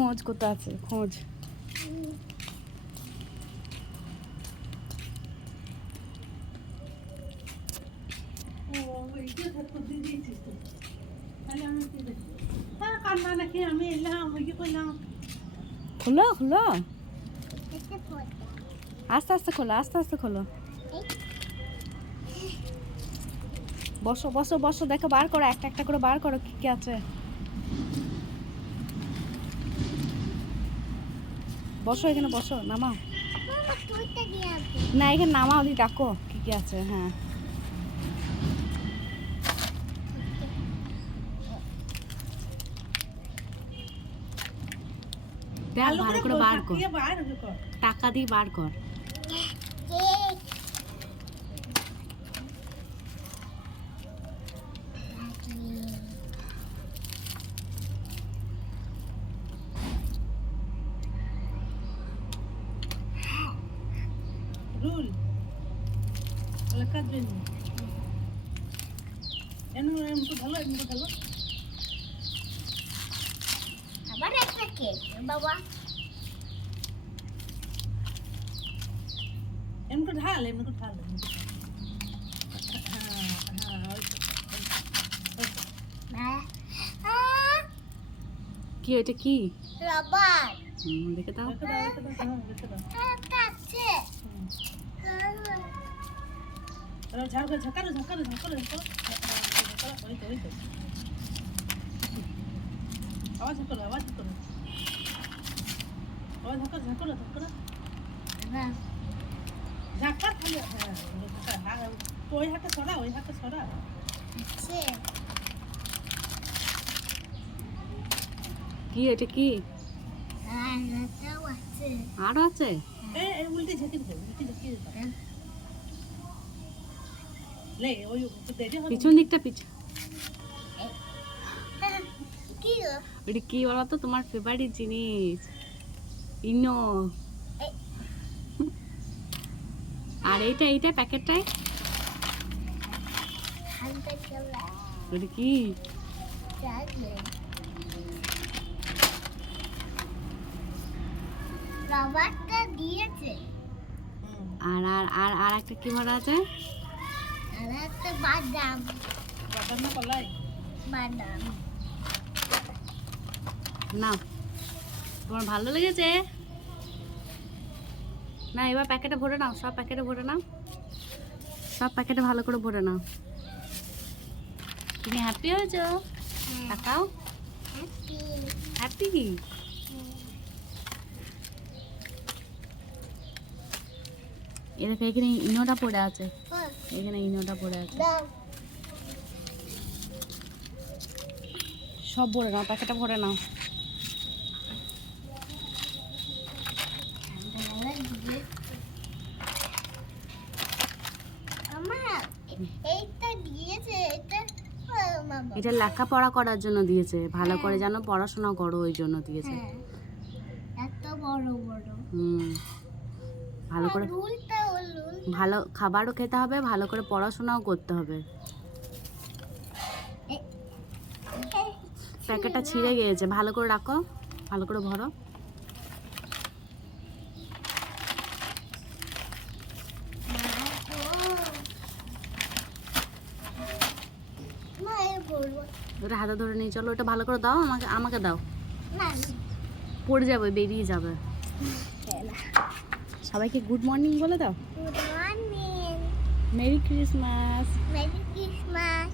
খোঁজ কোথায় আছে, খোঁজ। খোলো খোলো, আস্তে আস্তে খোলো, আস্তে আস্তে খোলো। বসো বসো বসো, দেখো বার করো, একটা একটা করে বার করো কি কি আছে। বসো এখানে, বসো, নামাও না, এখানে নামাও, দি ডাকো কি কি আছে। হ্যাঁ, দেখ ভালো করে বার কর, টাকা দিয়ে বার কর। রুল কাটবেন এমন ভালো, এমন ভালো। আবার একটা কেক বাবা, এমন ঢাল, এমন ঢাল। কি এটা কি? রাবার দেখে দাও। কাছে ঝাড়ো ঝাঁকারো ঝাঁকারো ঝাঁকারো ঝাঁকারো, ওই তো ওই তো, আওয়াজ করো, আওয়াজ করো, আওয়াজ ঝাঁকারো ঝাঁকারো ঝাঁকারো ঝাঁকা খালি। হ্যাঁ ঝাঁকা, ওই হাতে সরা, ওই হাতে সরা। কি এটা কি? আরো আছে? উল্টে ঝাঁকি দেবে, উল্টে ঝাঁকি দেবে। লে ওই পিছন দিকটা, পিছন। কি ওটা কি বলো তো, তোমার ফেভারিট জিনিস ইনো। আর এইটা এইটা প্যাকেটটায় ওটা কি? রাবারটা দিয়েছে। আর আর আর আর একটা কি ভরা আছে? আর একটা বাদাম, বাদাম না কলাই? বাদাম। না তোমার ভালো লেগেছে না? এবার প্যাকেটে ভরে নাও, সব প্যাকেটে ভরে নাও, সব প্যাকেটে ভালো করে ভরে নাও। তুমি হ্যাপি হয়েছো? তাকাও, হ্যাপি। এখানে ইনোটা পড়ে আছে, এখানে ইনোটা পড়ে আছে, সব ভরে নাও, প্যাকেটে ভরে নাও। এটা লেখাপড়া করার জন্য দিয়েছে, ভালো করে যেন পড়াশোনা করো ওই জন্য দিয়েছে। এত বড় বড়। ভালো করে, ভালো খাবারও খেতে হবে, ভালো করে পড়াশোনাও করতে হবে। প্যাকেটটা ছিঁড়ে গিয়েছে, ভালো করে রাখো, ভালো করে ভরো। ওটা হাতে ধরে নিয়ে চলো, ওটা ভালো করে দাও, আমাকে আমাকে দাও, পড়ে যাবে, বেরিয়ে যাবে। সবাইকে গুড মর্নিং বলে দাও। Good morning, merry Christmas. Merry Christmas.